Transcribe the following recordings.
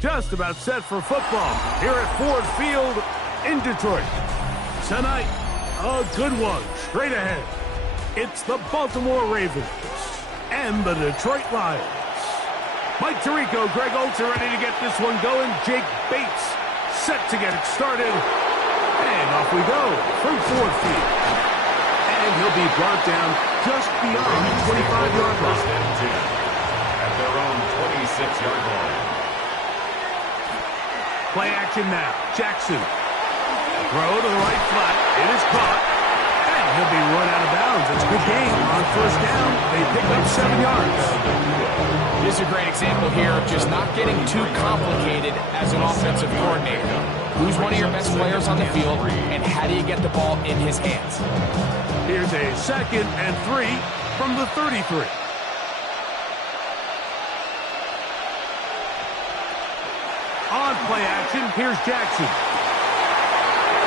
just about set for football here at Ford Field in Detroit. Tonight, a good one straight ahead. It's the Baltimore Ravens and the Detroit Lions. Mike Tirico, Greg Olsen ready to get this one going. Jake Bates set to get it started. And off we go from Ford Field. And he'll be brought down just beyond the 25-yard line. At their own 26-yard line. Play action now. Jackson. Throw to the right flat. It is caught. And he'll be run out of bounds. It's a good game. On first down, they pick up 7 yards. This is a great example here of just not getting too complicated as an offensive coordinator. Who's one of your best players on the field, and how do you get the ball in his hands? Here's a 2nd and 3 from the 33. On play action, here's Jackson.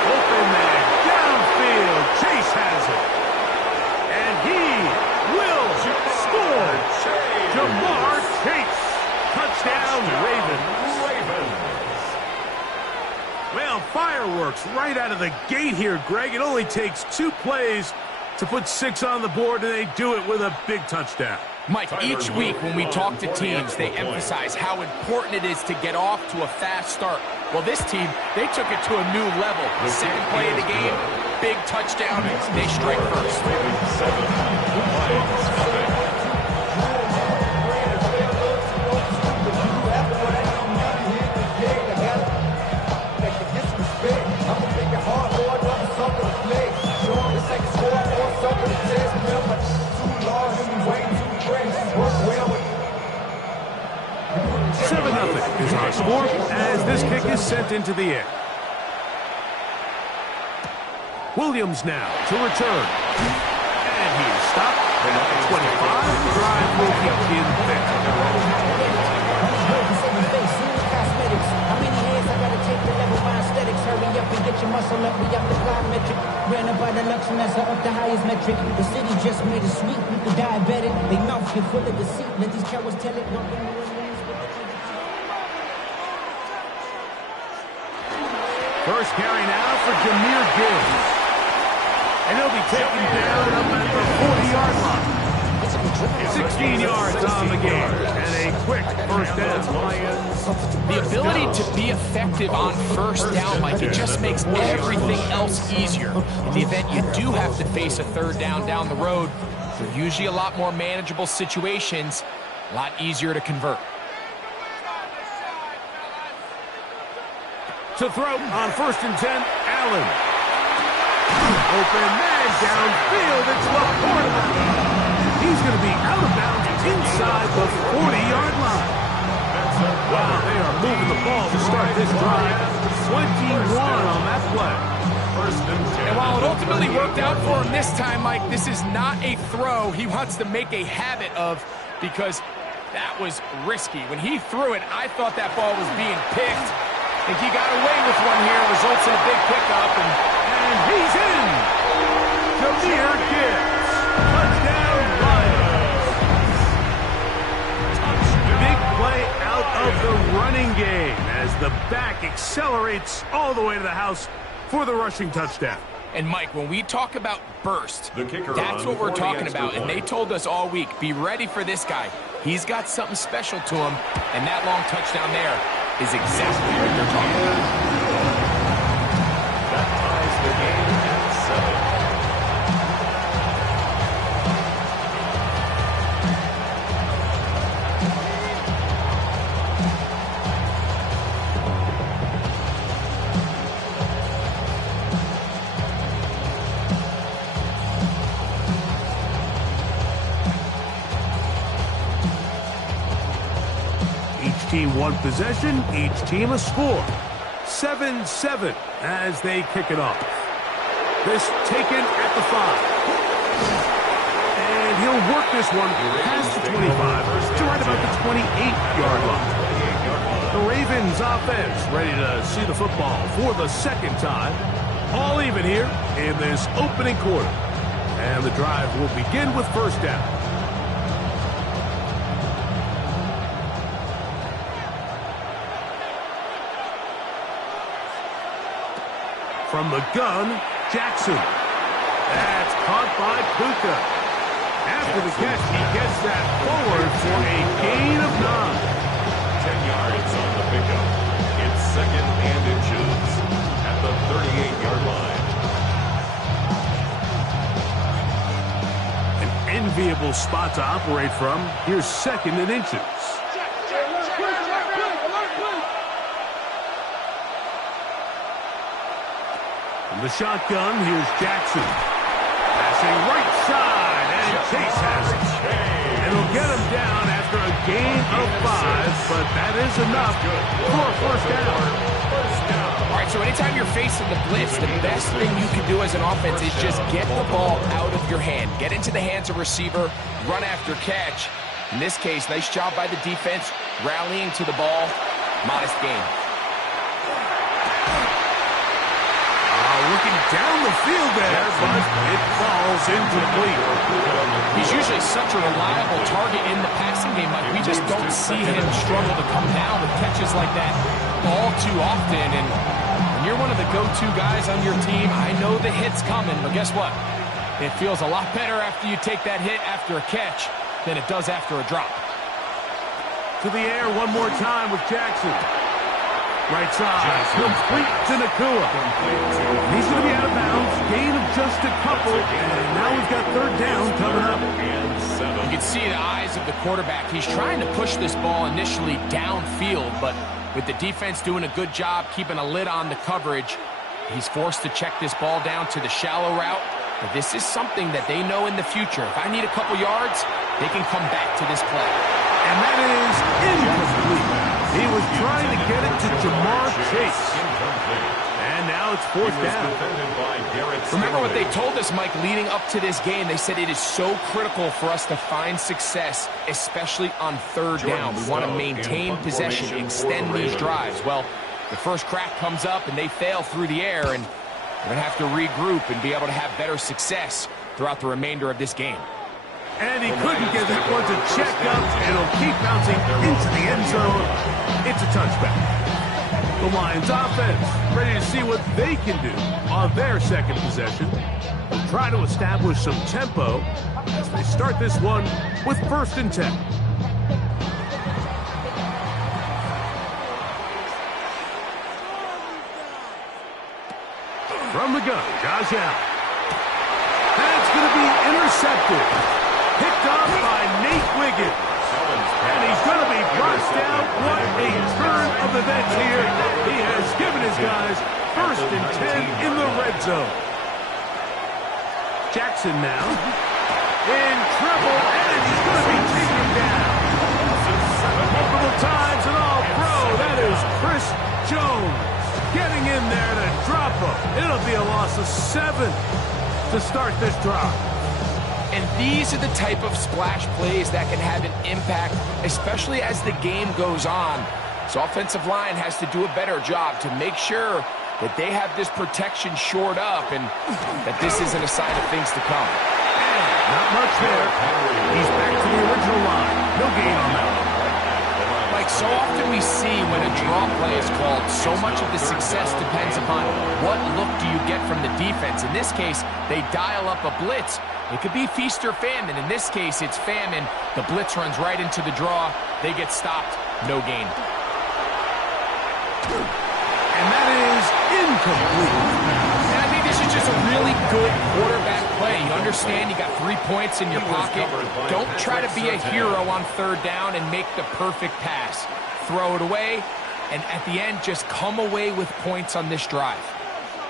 Open man, downfield. Chase has it. And he will score. Jamar Chase. Touchdown, Ravens. Well, fireworks right out of the gate here, Greg. It only takes 2 plays to put 6 on the board, and they do it with a big touchdown. Mike, each week when we talk to teams, they emphasize how important it is to get off to a fast start. Well, this team, they took it to a new level. The second play of the game, big touchdown, they strike first. Is our score as this kick is sent into the air. Williams now to return. And he's stopped at the 25. The drive will begin there. How many hands I gotta take to level my aesthetics? Hurry up and get your muscle up. We up the plyometric. Ran up by the lux and that's up the highest metric. The city just made it sweet. The diabetic. They mouth get full of deceit. Let these cowards tell it. First carry now for Jahmyr Gibbs. And he'll be taken down up at the 40-yard line. 16 yards on the game. And a quick first down. The ability to be effective on first down, Mike, it just makes everything else easier. In the event you do have to face a third down the road, they're usually a lot more manageable situations, a lot easier to convert. To throw on 1st and 10, Allen. Open man downfield. It's Laporta. He's going to be out of bounds inside the 40-yard line. Wow, they are moving the ball to start this drive. 21 on that play. And while it ultimately worked out for him this time, Mike, this is not a throw he wants to make a habit of, because that was risky. When he threw it, I thought that ball was being picked. I think he got away with one here, results in a big pickup, and he's in! Jahmyr Gibbs, touchdown Lions! Big play out of the running game as the back accelerates all the way to the house for the rushing touchdown. And Mike, when we talk about burst, that's what we're talking about, and they told us all week, be ready for this guy. He's got something special to him, and that long touchdown there is exactly what they're talking about. That ties the game at 7. Team one possession, each team a score. 7-7 as they kick it off. This taken at the 5. And he'll work this one past the 25 to right about the 28-yard line. The Ravens offense ready to see the football for the second time. All even here in this opening quarter. And the drive will begin with first down. From the gun, Jackson. That's caught by Puka. After the catch, he gets that forward for a gain of 9. 10 yards on the pickup. It's 2nd and inches at the 38-yard line. An enviable spot to operate from. Here's 2nd and inches. From the shotgun, here's Jackson. Passing right side, and Chase has it. And he'll get him down after a gain of 5, but that is enough for a first down. All right, so anytime you're facing the blitz, the best thing you can do as an offense is just get the ball out of your hand. Get into the hands of receiver, run after catch. In this case, nice job by the defense, rallying to the ball. Modest gain. Looking down the field there, but it falls incomplete. He's usually such a reliable target in the passing game. Like, we just don't see him struggle to come down with catches like that all too often. And when you're one of the go-to guys on your team, I know the hit's coming, but guess what? It feels a lot better after you take that hit after a catch than it does after a drop. To the air one more time with Jackson. Right side, complete to Nacua. He's going to be out of bounds. Gain of just a couple, and now we've got 3rd down coming up. You can see the eyes of the quarterback. He's trying to push this ball initially downfield, but with the defense doing a good job keeping a lid on the coverage, he's forced to check this ball down to the shallow route. But this is something that they know in the future. If I need a couple yards, they can come back to this play. And that is incomplete. He was trying to get it to Jamar Chase. And now it's 4th down. Remember what they told us, Mike, leading up to this game. They said it is so critical for us to find success, especially on 3rd down. We want to maintain possession, extend these drives. Well, the first crack comes up and they fail through the air, and we're going to have to regroup and be able to have better success throughout the remainder of this game. And he couldn't get that one to check up, and it'll keep bouncing into the end zone. It's a touchback. The Lions offense ready to see what they can do on their 2nd possession. They'll try to establish some tempo as they start this one with 1st and 10. From the gun, Josh Allen. That's going to be intercepted. Picked up by Nate Wiggins. And he's going to be brought down. What a turn of events here. He has given his guys 1st and 10 in the red zone. Jackson now in trouble, and he's going to be taken down. Multiple times and all pro. That is Chris Jones getting in there to drop him. It'll be a loss of 7 to start this drive. And these are the type of splash plays that can have an impact, especially as the game goes on. So offensive line has to do a better job to make sure that they have this protection shored up and that this isn't a sign of things to come. Not much there. He's back to the original line. No gain on that one. Like so often we see when a draw play is called, so much of the success depends upon what look do you get from the defense. In this case, they dial up a blitz. It could be feast or famine. In this case, it's famine. The blitz runs right into the draw. They get stopped. No gain. And that is incomplete. And I think this is just a really good quarterback play. You understand you got 3 points in your pocket. Don't try to be a hero on 3rd down and make the perfect pass. Throw it away, and at the end, just come away with points on this drive.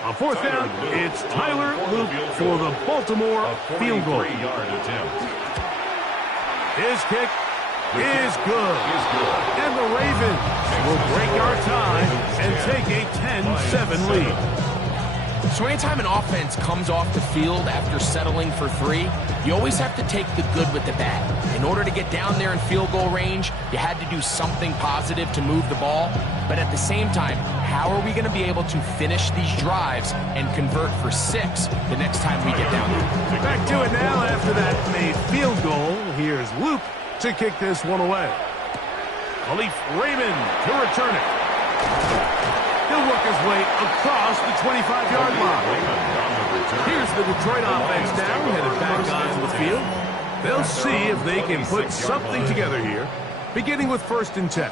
On 4th down, it's Tyler Luke for the Baltimore field goal. His kick is good. And the Ravens will break our tie and take a 10-7 lead. So anytime an offense comes off the field after settling for 3, you always have to take the good with the bad. In order to get down there in field goal range, you had to do something positive to move the ball. But at the same time, how are we going to be able to finish these drives and convert for 6 the next time we get down there? Back to it now after that made field goal. Here's Luke to kick this one away. Khalif Raymond to return it. He'll work his way across the 25-yard line. Here's the Detroit offense now, headed back onto the field. They'll see if they can put something together here, beginning with 1st and 10.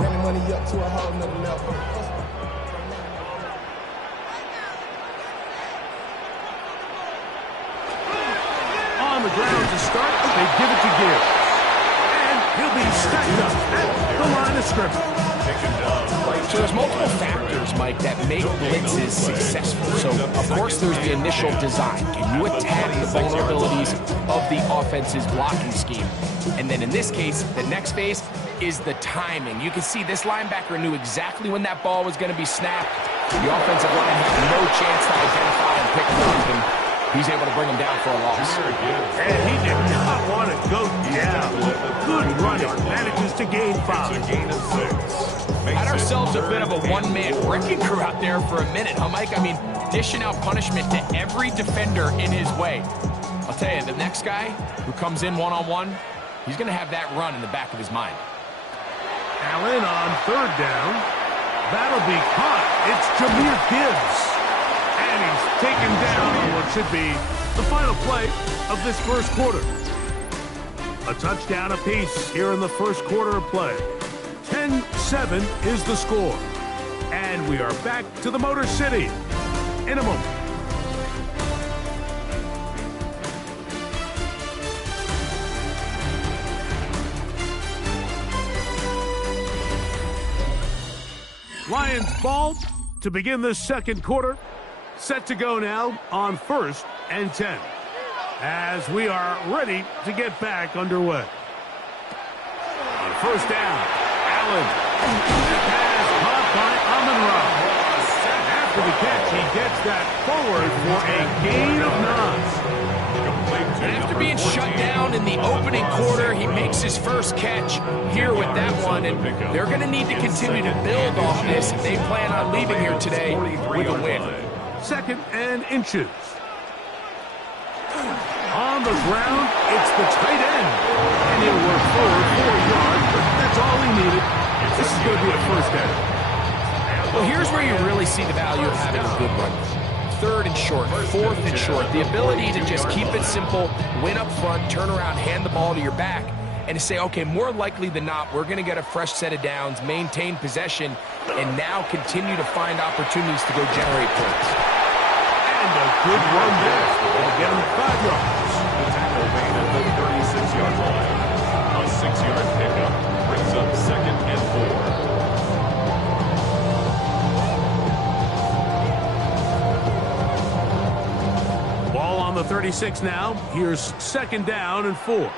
Running money up to a whole nother level. On the ground to start, they give it to Gibbs. And he'll be stacked up at the line of scrimmage. So there's multiple factors, Mike, that make blitzes successful. So, of course, there's the initial design. Can you attack the vulnerabilities of the offense's blocking scheme? And then in this case, the next phase is the timing. You can see this linebacker knew exactly when that ball was going to be snapped. The offensive line had no chance to identify and pick him up, and he's able to bring him down for a loss. And he did not want to go down. Good running. Manages to gain 5. It's a gain of 6. Had ourselves a bit of a one-man wrecking crew out there for a minute, huh, Mike? I mean, dishing out punishment to every defender in his way. I'll tell you, the next guy who comes in one-on-one, he's going to have that run in the back of his mind. Allen on 3rd down. That'll be caught. It's Jahmyr Gibbs. And he's taken down on what should be the final play of this 1st quarter. A touchdown apiece here in the 1st quarter of play. 10-7 is the score. And we are back to the Motor City in a moment. Lions ball to begin the 2nd quarter. Set to go now on 1st and 10. As we are ready to get back underway. On 1st down, Allen. The pass caught by Amon-Ra. After the catch, he gets that forward for a gain of 9. And after being shut down in the opening quarter, he makes his first catch here with that one, and they're going to need to continue to build off this if they plan on leaving here today with a win. 2nd and inches. On the ground, it's the tight end. And he'll work forward 4 yards, but that's all he needed. This is going to be a 1st down. Well, here's where you really see the value of having a good run. 3rd and short, 4th and short. The ability to just keep it simple, win up front, turn around, hand the ball to your back, and to say, okay, more likely than not, we're going to get a fresh set of downs, maintain possession, and now continue to find opportunities to go generate points. And a good run there. They'll get him 5 yards. The tackle made at the 36-yard line. A 6-yard pickup brings up 2nd and 4. Ball on the 36 now. Here's 2nd down and 4.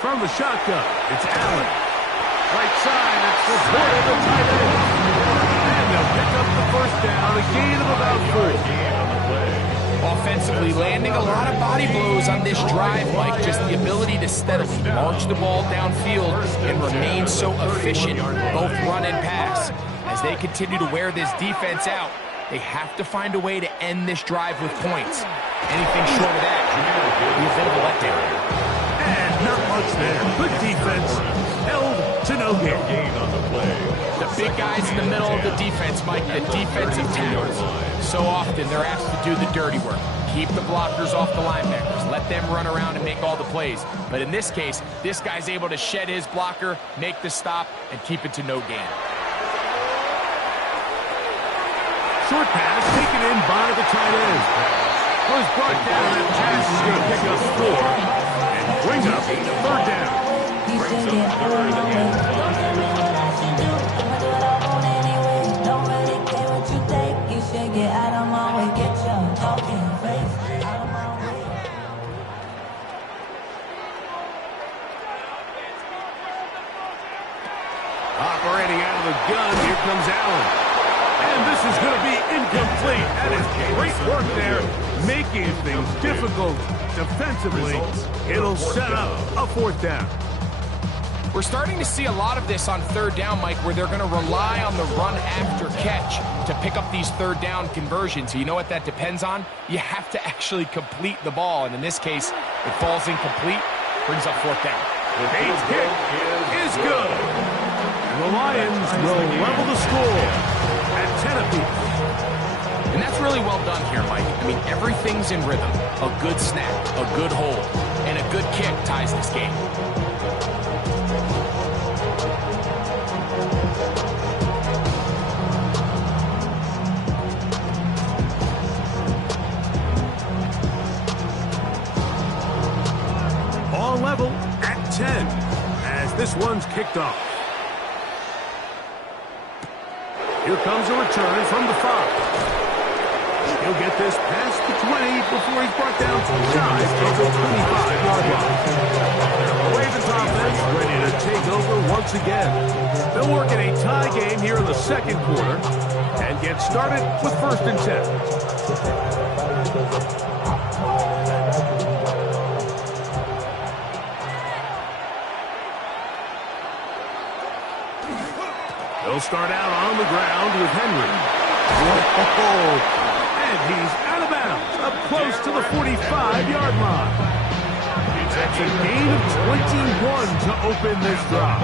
From the shotgun, it's Allen. Right side, it's the tight end. And they'll pick up the 1st down, a gain of about 4. Offensively, landing a lot of body blows on this drive, Mike. Just the ability to steadily march the ball downfield and remain so efficient, both run and pass. As they continue to wear this defense out, they have to find a way to end this drive with points. Anything short of that would be a bit of a letdown. And not much there. Good defense. Held to no gain. Gain on the play. The big guys in the middle of the defense, Mike, the defensive tackles. So often they're asked to do the dirty work. Keep the blockers off the linebackers. Let them run around and make all the plays. But in this case, this guy's able to shed his blocker, make the stop, and keep it to no gain. Short pass taken in by the tight end. Was brought down, and pass is going to pick up 4 and bring up 3rd down. Brings up 3rd and 5. Operating out of the gun, here comes Allen. And this is going to be incomplete. That is great work there, making things difficult defensively. It'll set up a 4th down. We're starting to see a lot of this on 3rd down, Mike, where they're going to rely on the run after catch to pick up these 3rd down conversions. You know what that depends on? You have to actually complete the ball. And in this case, It falls incomplete, brings up fourth down. The Bates kick is good. And the Lions will level the score at 10 apiece. And that's really well done here, Mike. I mean, everything's in rhythm. A good snap, a good hold, and a good kick ties this game. All level at 10 as this one's kicked off. Here comes a return from the 5. He'll get this past the 20 before he's brought down shy of the 25-yard line. The Ravens offense ready to take over once again. They'll work in a tie game here in the second quarter and get started with 1st and 10. They'll start out on the ground with Henry. Whoa. And he's out of bounds, up close to the 45-yard line. That's a gain of 21 to open this drive.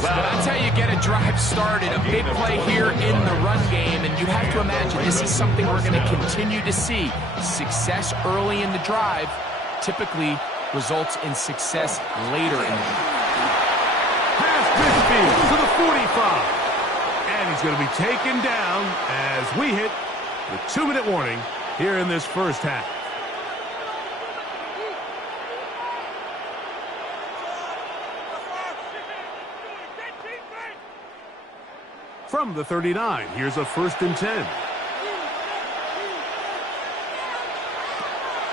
Well, that's how you get a drive started. A big play here in the run game, and you have to imagine this is something we're going to continue to see. Success early in the drive typically results in success later in the drive. Past midfield to the 45. And he's going to be taken down as we hit the 2-minute warning here in this first half. From the 39, here's a 1st and 10.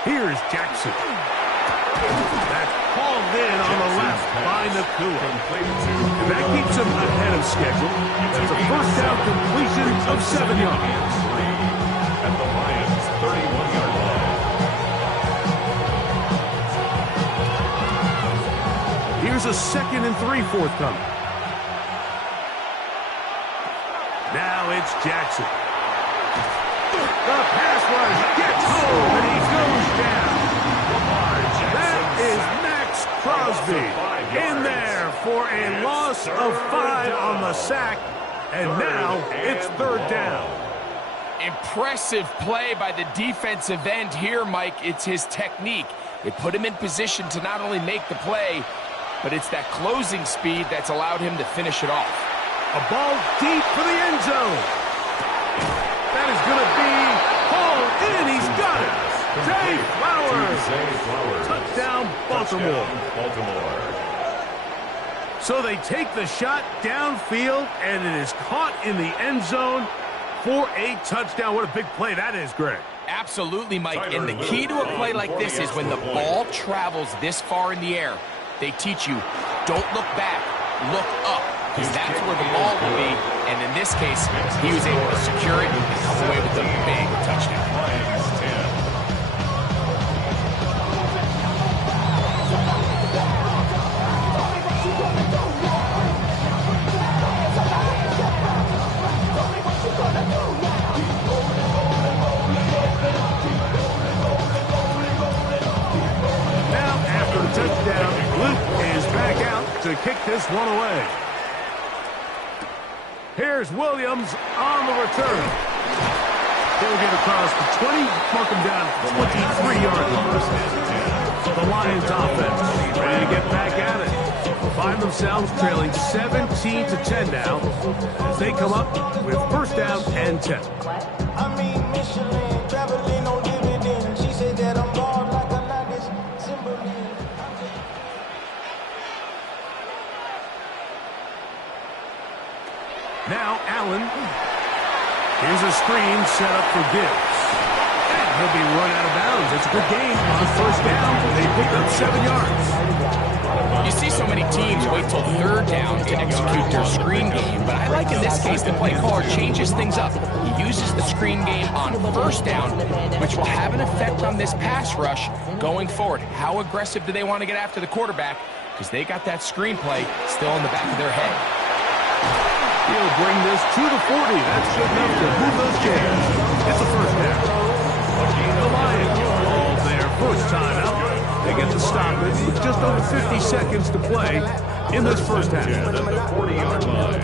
Here's Jackson. That's hauled in on the left by Nacua. And that keeps him ahead of schedule. That's a first down completion of 7 yards. At the Lions' 31-yard line. Here's a 2nd and 3 forthcoming. Now it's Jackson. The pass rush gets home and he goes down. That is Max Crosby in there for a loss of 5 on the sack. And now it's 3rd down. Impressive play by the defensive end here, Mike. It's his technique. It put him in position to not only make the play, but it's that closing speed that's allowed him to finish it off. A ball deep for the end zone. That is going to be hauled in. He's got it. Zay Flowers. Touchdown, Baltimore. So they take the shot downfield, and it is caught in the end zone for a touchdown. What a big play that is, Greg. Absolutely, Mike. And the key to a play like this is when the ball travels this far in the air, they teach you, don't look back, look up, because that's where the ball will be. And in this case, he was able to secure it and come away with a big touchdown. Touchdown. Luke is back out to kick this one away. Here's Williams on the return. He'll get across the 20, mark him down 23-yard line. The Lions offense ready to get back at it. Find themselves trailing 17-10 now as they come up with 1st down and 10. I mean, Michelin, traveling on dividend. She said that I'm born like a luggage. Now Allen. Here's a screen set up for Gibbs. And he'll be run out of bounds. It's a good game on 1st down. They picked up 7 yards. You see so many teams wait till 3rd down to execute their screen game, but I like in this case the play caller changes things up. He uses the screen game on 1st down, which will have an effect on this pass rush going forward. How aggressive do they want to get after the quarterback? Because they got that screen play still in the back of their head. He'll bring this to the 40. That's good enough to move those chains. It's a 1st down. The Lions called their first time out. get the stoppage with just over 50 seconds to play in this first half. At the 40-yard line.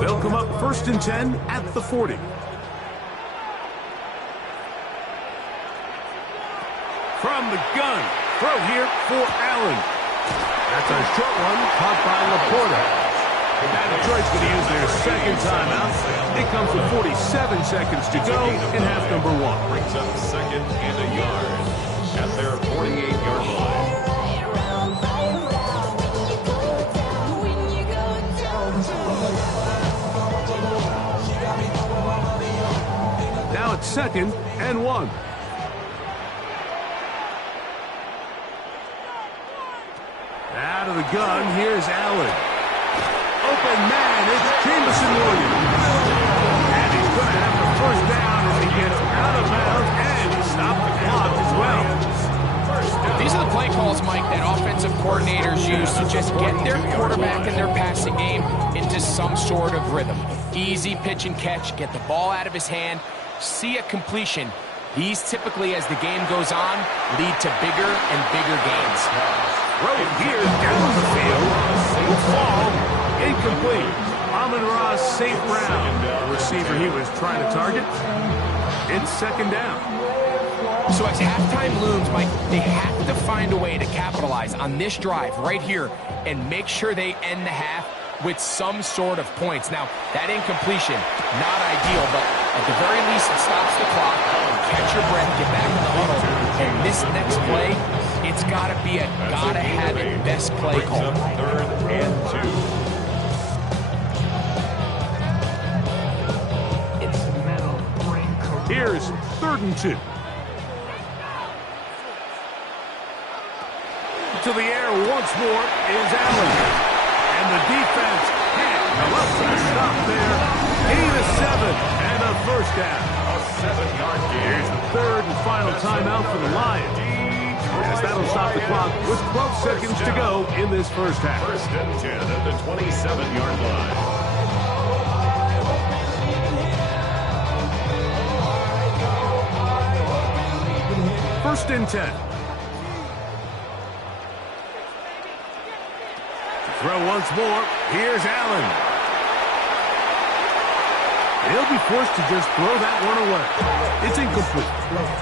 They'll come up 1st and 10 at the 40. From the gun, throw here for Allen. That's a short one, caught by Laporta. Now Detroit's going to use their second timeout. It comes with 47 seconds to go in half number 1. Brings up 2nd and a yard at their 48-yard line. Now it's 2nd and 1. Out of the gun, here's Allen. Open man, it's Jameson Williams. And he's going to have the first down as he gets out of bounds and stop the clock as well. These are the play calls, Mike, that offensive coordinators use to just get their quarterback and their passing game into some sort of rhythm. Easy pitch and catch, get the ball out of his hand, see a completion. These typically, as the game goes on, lead to bigger and bigger gains. Throw here down the field. Will fall. Incomplete. Amon-Ra St. Brown, the receiver he was trying to target. It's 2nd down. So as halftime looms, Mike, they have to find a way to capitalize on this drive right here and make sure they end the half with some sort of points. Now, that incompletion, not ideal, but at the very least it stops the clock. Catch your breath, get back in the huddle, and this next play, it's got to be a gotta-have-it best play call. 3rd and 2. Here's 3rd and 2. To the air once more is Allen. And the defense can't come up with a stop there. 8-7 and a first down. A 7-yard gain. Here's the 3rd and final timeout for the Lions. As that'll stop the clock with 12 seconds to go in this first half. 1st and 10 at the 27-yard line. First and 10. Throw once more. Here's Allen. He'll be forced to just throw that one away. It's incomplete.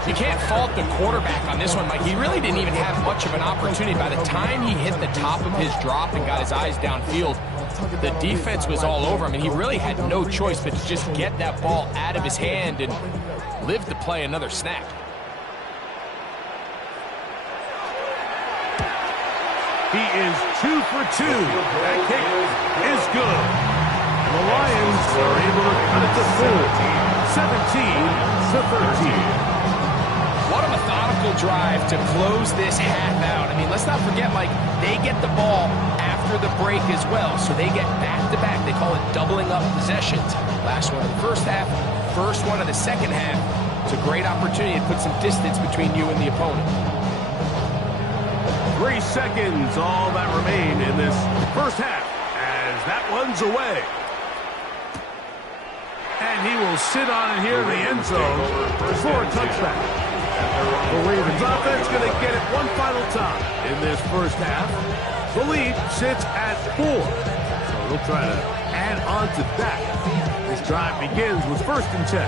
You can't fault the quarterback on this one, Mike. He really didn't even have much of an opportunity. By the time he hit the top of his drop and got his eyes downfield, the defense was all over him, and he really had no choice but to just get that ball out of his hand and live to play another snap. He is 2 for 2. That kick is good. The Lions are able to cut it to 17-13. What a methodical drive to close this half out. I mean, let's not forget, Mike, they get the ball after the break as well, so they get back-to-back. They call it doubling up possessions. Last one in the first half, first one in the second half. It's a great opportunity to put some distance between you and the opponent. 3 seconds, all that remain in this first half as that one's away. And he will sit on it here in the end zone for a touchback. The Ravens offense going to get it one final time in this first half. The lead sits at 4. So they'll try to add on to that. This drive begins with 1st and 10.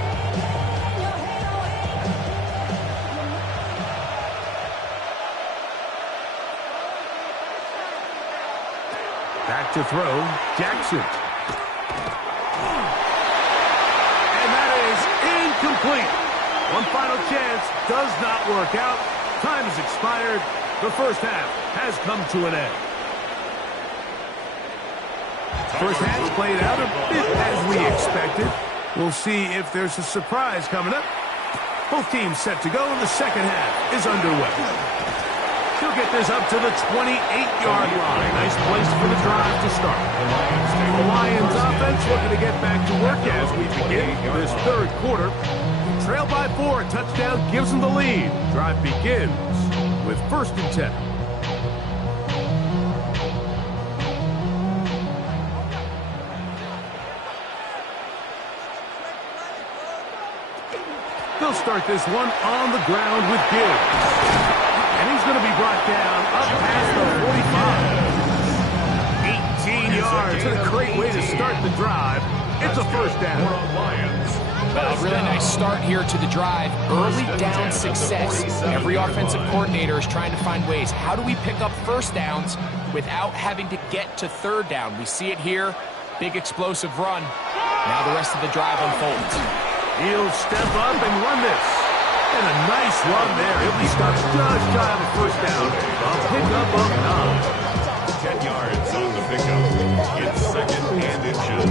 Back to throw, Jackson. And that is incomplete. One final chance does not work out. Time has expired. The first half has come to an end. First half played out a bit as we expected. We'll see if there's a surprise coming up. Both teams set to go, and the second half is underway. He'll get this up to the 28-yard line. Nice place for the drive to start. The Lions offense looking to get back to work as we begin this third quarter. Trail by 4, a touchdown gives them the lead. Drive begins with 1st and 10. They'll start this one on the ground with Gibbs. And he's going to be brought down up past the 45. 18 yards. What a great way to start the drive. It's a first down. A really nice start here to the drive. Early down success. Every offensive coordinator is trying to find ways. How do we pick up first downs without having to get to third down? We see it here. Big explosive run. Now the rest of the drive unfolds. He'll step up and run this. And a nice run there. He'll be stopped just shy of a first down. A pickup of 9. 10 yards on the pickup. It's second and inches.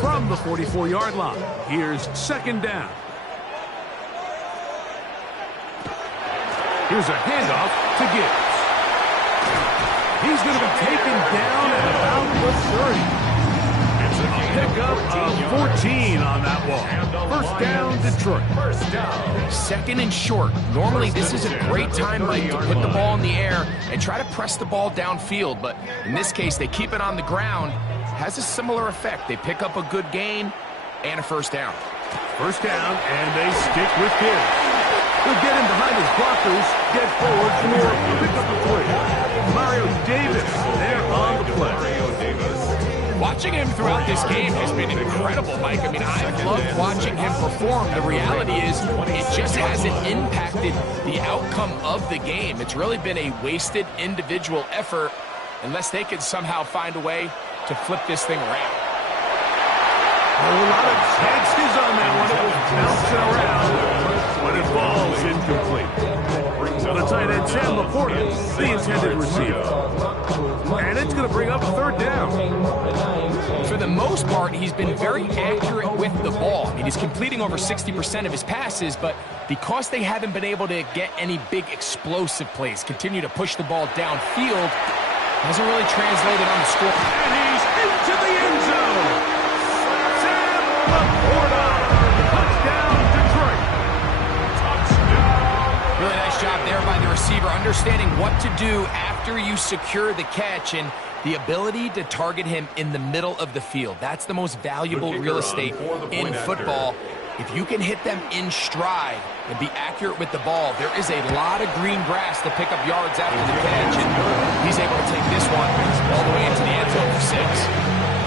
From the 44-yard line, here's second down. Here's a handoff to Gibbs. He's going to be taken down at about the 30. It's a Pickup of 14 on that ball. First down, Detroit. First down. Second and short. Normally, this is a great time, Mike, to put the ball in the air and try to press the ball downfield. But in this case, they keep it on the ground. Has a similar effect. They pick up a good gain and a first down. First down, and they stick with Gibbs. He'll get him behind his blockers, get forward for pickup of 3. Mario Davis there on the play. Watching him throughout this game has been incredible, Mike. I mean, I've loved watching him perform. The reality is it just hasn't impacted the outcome of the game. It's really been a wasted individual effort unless they can somehow find a way to flip this thing around. A lot of chances on that one. It was bouncing around, but it falls incomplete. The tight end, Sam Laporta, the intended receiver. And it's going to bring up a third down. For the most part, he's been very accurate with the ball. I mean, he's completing over 60% of his passes, but because they haven't been able to get any big explosive plays, continue to push the ball downfield, hasn't really translated on the score. And he's into the end zone. Sam Laporta. Touchdown, Detroit. Really nice job there by the receiver, understanding what to do after you secure the catch and the ability to target him in the middle of the field. That's the most valuable real estate in football. If you can hit them in stride and be accurate with the ball, there is a lot of green grass to pick up yards after the catch, and he's able to take this one all the way into the end zone for 6.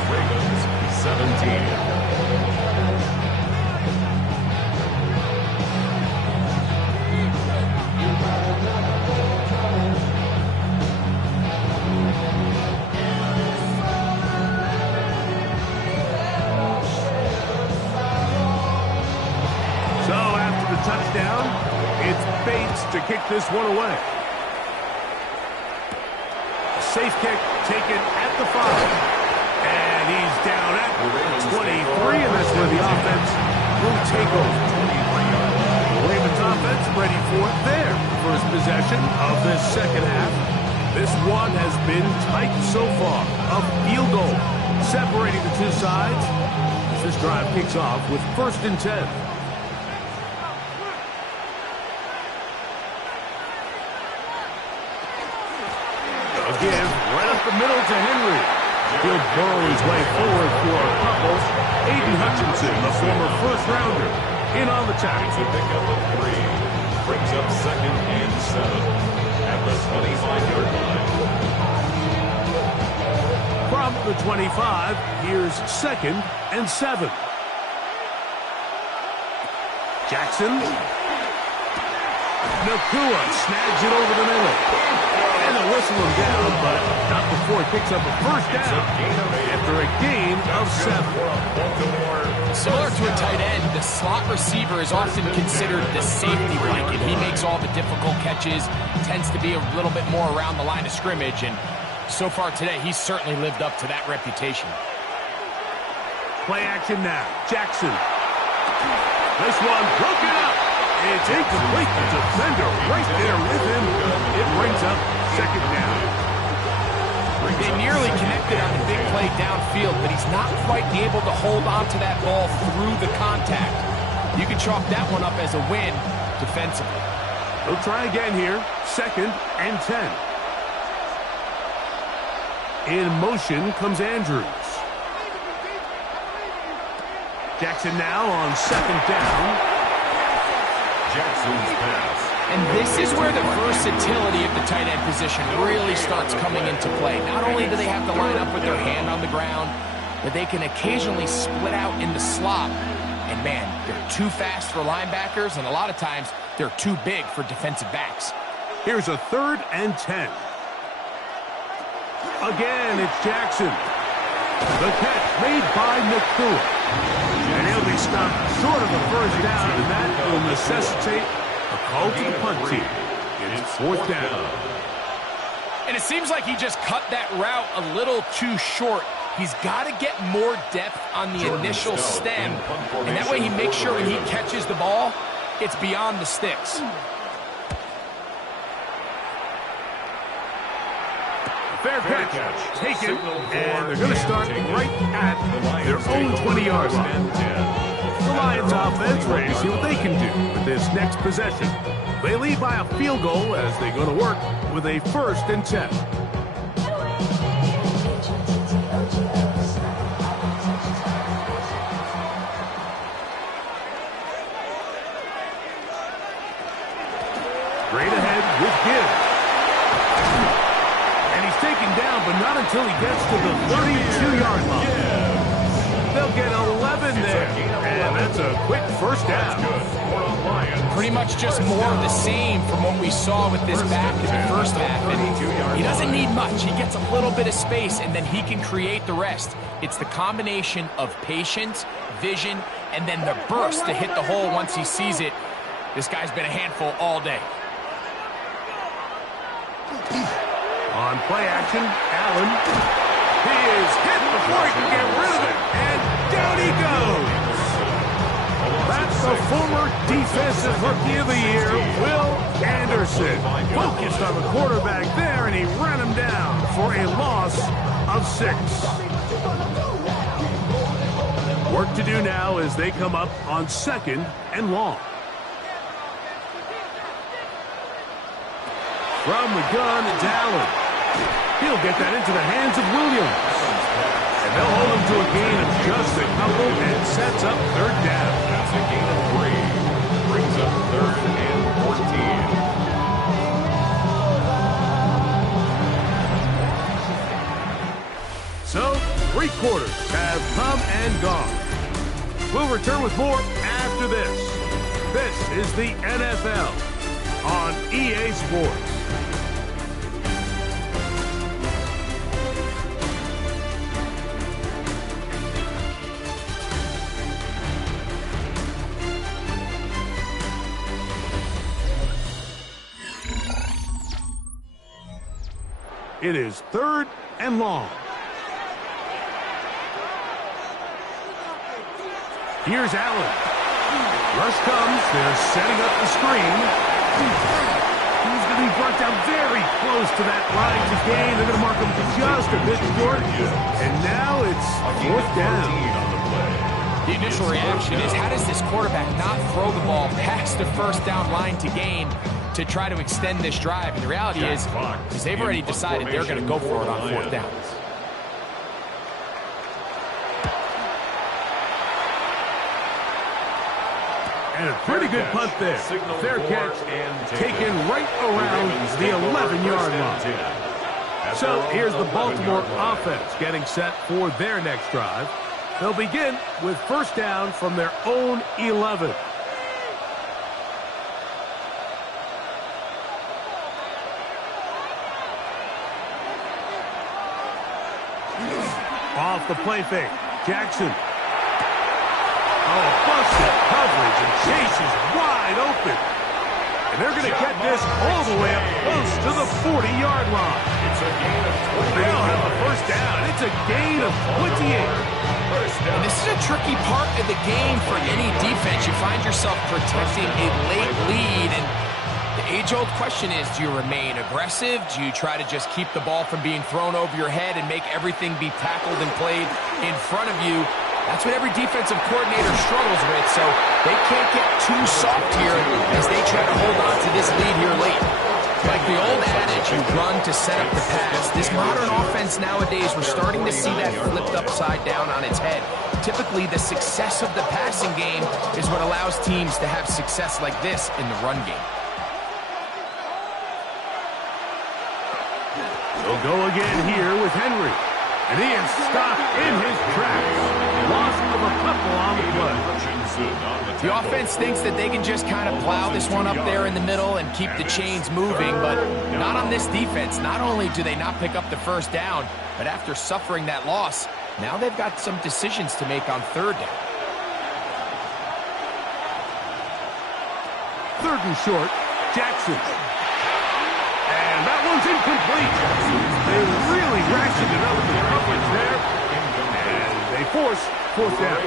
Ravens 17. Touchdown. It's Bates to kick this one away. Safe kick taken at the 5. And he's down at 23, and that's where the offense will take over. The Ravens offense ready for their first possession of this second half. This one has been tight so far. A field goal separating the two sides as this drive kicks off with 1st and 10. Give right up the middle to Henry. He'll burrow his way forward for a couple. Aiden Hutchinson, the former first-rounder, in on the tackle. It's a pickup of 3. Brings up 2nd and 7 at the 25-yard line. From the 25, here's 2nd and 7. Jackson. Nakua snags it over the middle. And they'll whistle him down, but not before he picks up a first down after a gain of 7. Similar to a tight end, the slot receiver is often considered the safety blanket. He makes all the difficult catches, tends to be a little bit more around the line of scrimmage, and so far today, he's certainly lived up to that reputation. Play action now. Jackson. This one broken up. It's incomplete. The defender right there with him. It brings up 2nd down. They nearly connected on the big play downfield, but he's not quite able to hold on to that ball through the contact. You can chalk that one up as a win defensively. He'll try again here. 2nd and 10. In motion comes Andrews. Jackson now on second down. Jackson's pass. And this is where the versatility of the tight end position really starts coming into play. Not only do they have to line up with their hand on the ground, but they can occasionally split out in the slot. And man, they're too fast for linebackers, and a lot of times they're too big for defensive backs. Here's a 3rd and 10. Again, it's Jackson. The catch made by Nakua. And he'll be stopped short of a first down, and that will necessitate a call to the punt team. It's 4th down. And it seems like he just cut that route a little too short. He's got to get more depth on the initial stem, and that way he makes sure when he catches the ball, it's beyond the sticks. Fair catch taken, and they're going to start right at their own 20-yard line. The Lions offense ready to see what they can do with this next possession. They lead by a field goal as they go to work with a 1st and 10. Straight ahead with Gibbs. Taken down, but not until he gets to the 32-yard line. They'll get 11 there, and that's a quick first down. Pretty much just more of the same from what we saw with this back in the first half. And he doesn't need much. He gets a little bit of space, and then he can create the rest. It's the combination of patience, vision, and then the burst to hit the hole once he sees it. This guy's been a handful all day. On play action, Allen. He is hit before he can get rid of it, and down he goes. That's the former Defensive Rookie of the Year, Will Anderson. Focused on the quarterback there, and he ran him down for a loss of 6. Work to do now as they come up on 2nd and long. From the gun, it's Allen. He'll get that into the hands of Williams. And they'll hold him to a gain of just a couple and sets up 3rd down. That's a gain of 3. Brings up 3rd and 14. So, 3 quarters have come and gone. We'll return with more after this. This is the NFL on EA Sports. It is 3rd and long. Here's Allen. Rush comes. They're setting up the screen. He's going to be brought down very close to that line to gain. They're going to mark him just a bit short. And now it's 4th down. The initial reaction is, how does this quarterback not throw the ball past the 1st down line to gain to try to extend this drive? And the reality is they've already decided they're going to go for it on 4th down. And a pretty good punt there. Fair catch taken right around the 11-yard line. So here's the Baltimore offense getting set for their next drive. They'll begin with 1st down from their own 11. Off the play fake, Jackson. Oh, busted coverage, and Chase is wide open. And they're going to get this all the way up close to the 40-yard line. It's a gain of 28. They don't have a first down. It's a gain of 28. And this is a tricky part of the game for any defense. You find yourself protecting a late lead, and the age-old question is, do you remain aggressive? Do you try to just keep the ball from being thrown over your head and make everything be tackled and played in front of you? That's what every defensive coordinator struggles with, so they can't get too soft here as they try to hold on to this lead here late. Like the old adage, you run to set up the pass. This modern offense nowadays, we're starting to see that flipped upside down on its head. Typically, the success of the passing game is what allows teams to have success like this in the run game. They'll go again here with Henry. And he is stopped in his tracks. Loss of a couple on the play. The offense thinks that they can just kind of plow this one up there in the middle and keep the chains moving, but not on this defense. Not only do they not pick up the first down, but after suffering that loss, now they've got some decisions to make on third down. Third and short, Jackson. And that one's incomplete. They really ratcheted it up in the coverage there. And they force fourth down.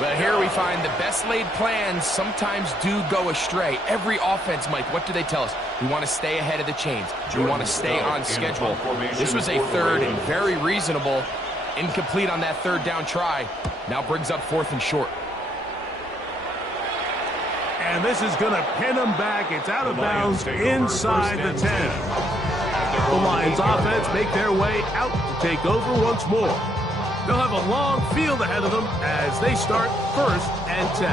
But here we find the best laid plans sometimes do go astray. Every offense, Mike, what do they tell us? We want to stay ahead of the chains. We want to stay on schedule. This was a third and very reasonable. Incomplete on that third down try. Now brings up fourth and short. And this is going to pin them back. It's out of bounds inside the 10. The Lions offense make their way out to take over once more. They'll have a long field ahead of them as they start first and 10.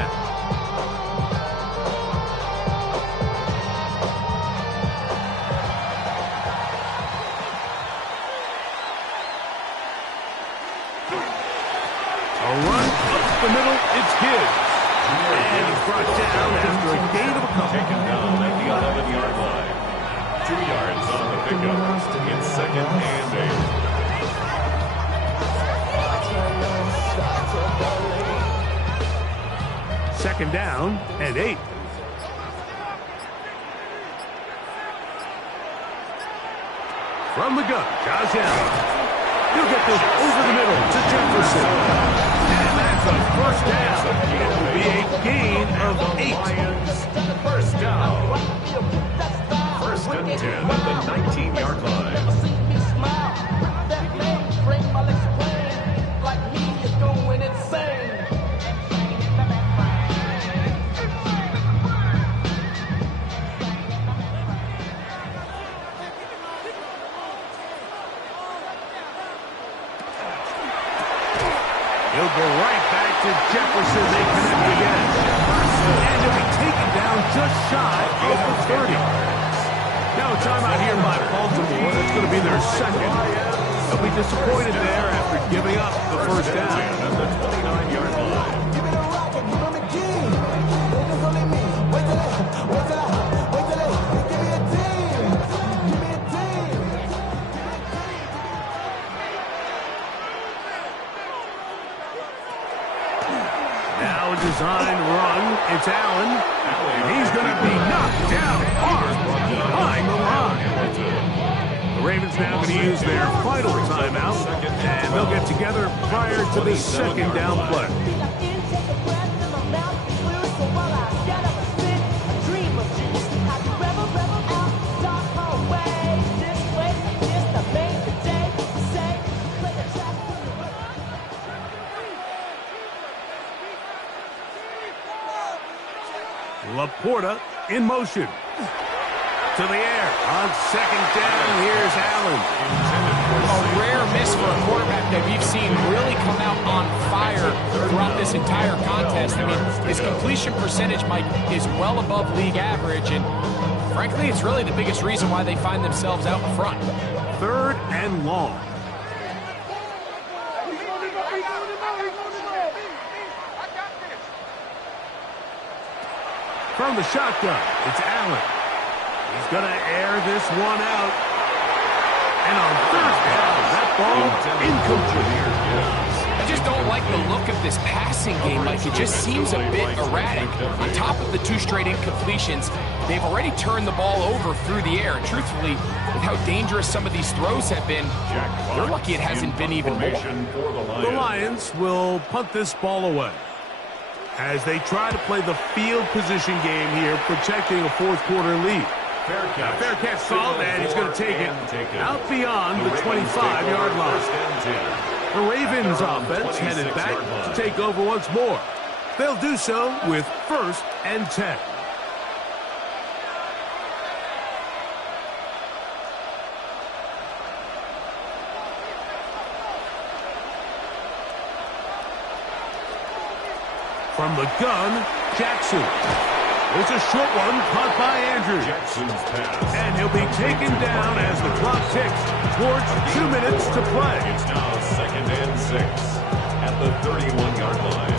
A run up the middle, it's Gibbs. And he's brought down after a gain of a couple. Taken down at the 11-yard line. 2 yards on the pickup. It's second and 8. Second down and 8. From the gun, Josh Allen. He'll get this over the middle to Jefferson. And that's a first down. It will be a gain of 8. First down. First and 10 at the 19-yard line. He'll go right back to Jefferson. They connect again. And he'll be taken down just shy of the 30. Now a timeout here by Baltimore. It's going to be their second. They'll be disappointed there after giving up the first down. At the 29-yard line. Now a design run. It's Allen. And he's going to be knocked down hard behind the line. The Ravens now going to use their final timeout, and they'll get together prior to the second down play. Laporta in motion. To the air. On second down, here's Allen. A rare miss for a quarterback that we've seen really come out on fire throughout this entire contest. I mean, his completion percentage, Mike, is well above league average, and frankly, it's really the biggest reason why they find themselves out in front. Third and long. From the shotgun, it's Allen. He's going to air this one out. And on third down, that ball incomplete. I just don't like the look of this passing game, Mike. It just seems a bit erratic. On top of the 2 straight incompletions, they've already turned the ball over through the air. And truthfully, with how dangerous some of these throws have been, they're lucky it hasn't been even more. The Lions will punt this ball away as they try to play the field position game here, protecting a fourth-quarter lead. Fair catch called, and he's going to take it out beyond the 25-yard line. The Ravens offense headed back to take over once more. They'll do so with first and 10. From the gun, Jackson. It's a short one caught by Andrews. Jackson's pass. And he'll be taken down as the clock ticks towards 2 minutes to play. It's now 2nd and 6 at the 31-yard line.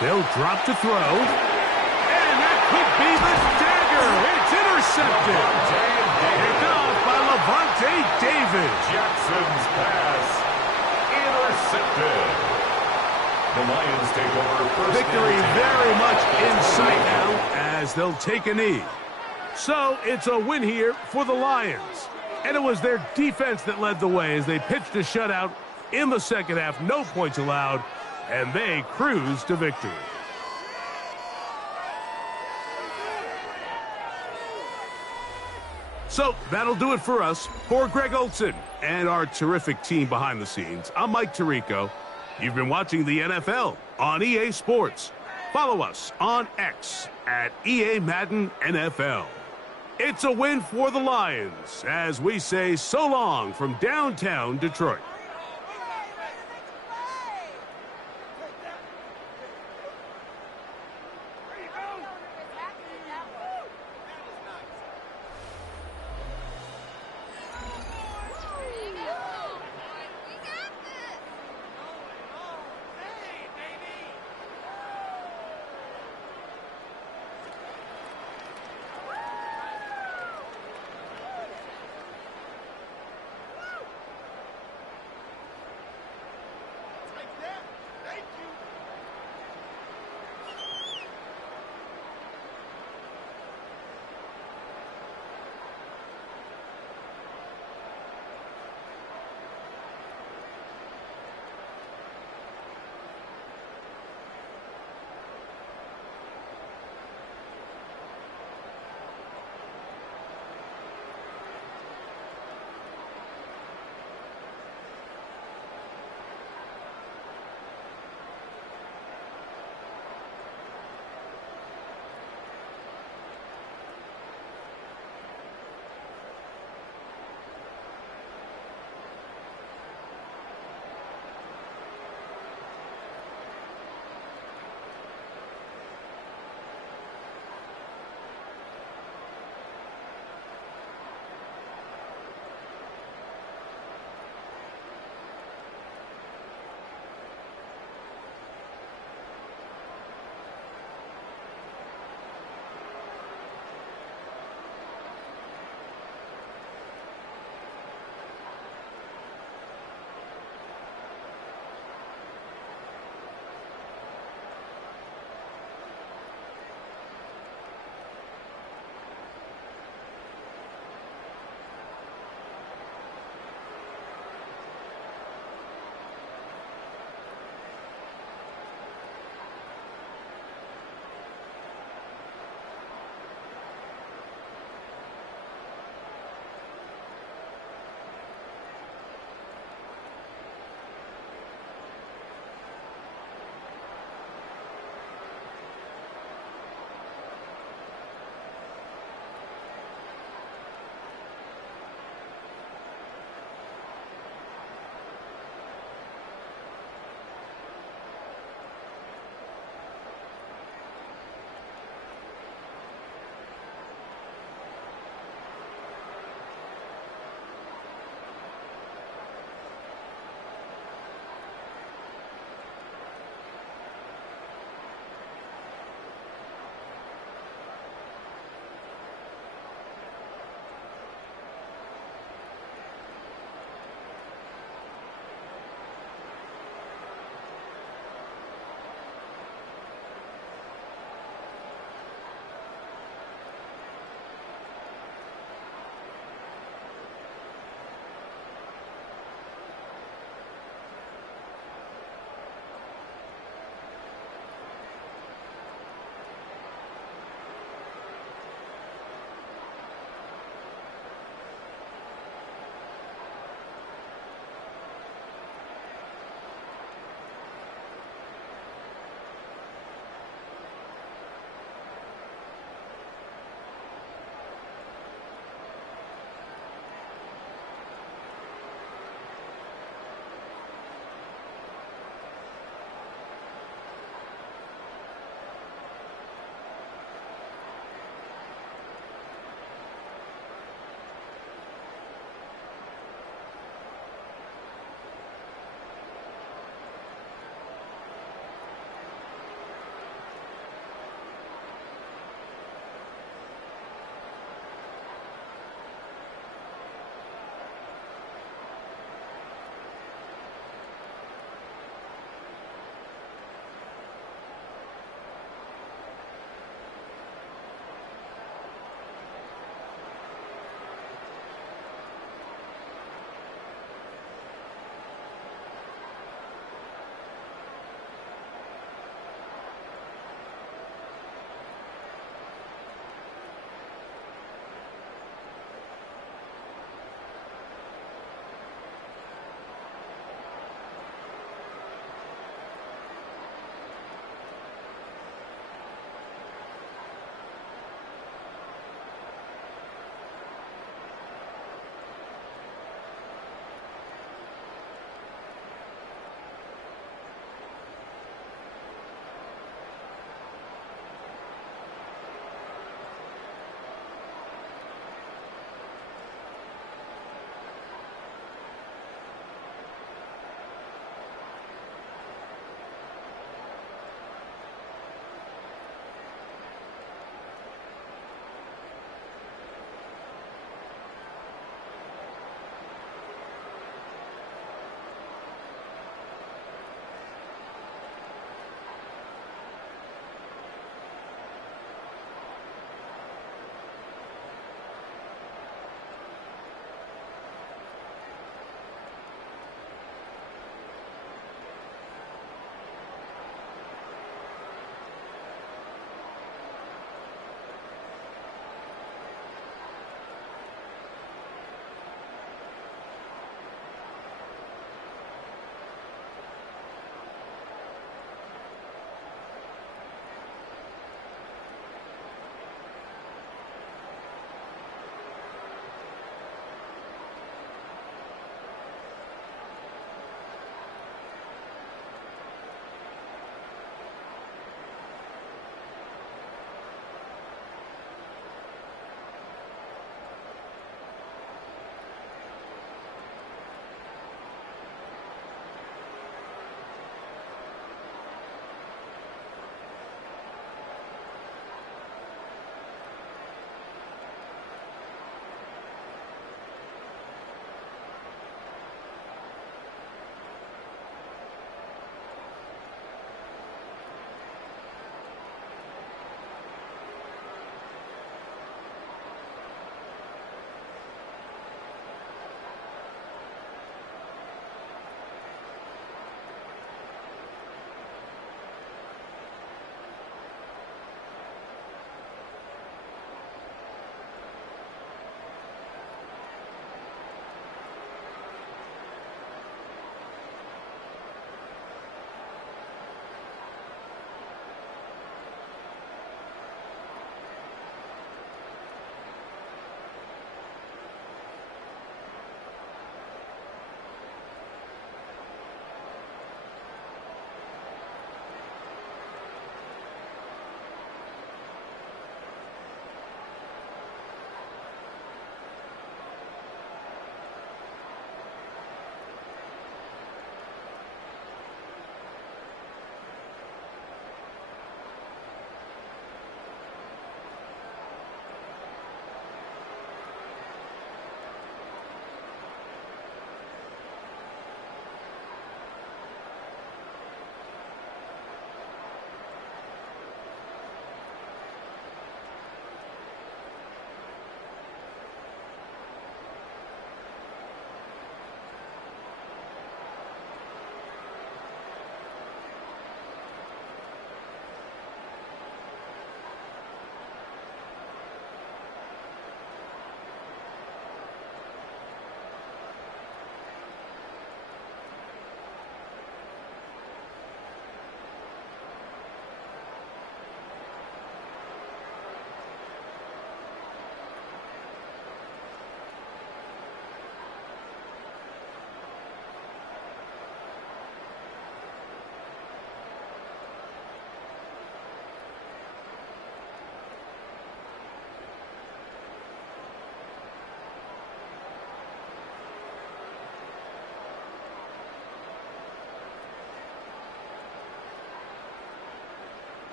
They'll drop to throw. And that could be the dagger. It's intercepted. Picked off by Lavonte David. Jackson's pass intercepted. The Lions take over first. Victory very much in sight now as they'll take a knee. So it's a win here for the Lions. And it was their defense that led the way as they pitched a shutout in the second half. No points allowed. And they cruise to victory. So that'll do it for us. For Greg Olson and our terrific team behind the scenes, I'm Mike Tirico. You've been watching the NFL on EA Sports. Follow us on X at EA Madden NFL. It's a win for the Lions as we say so long from downtown Detroit.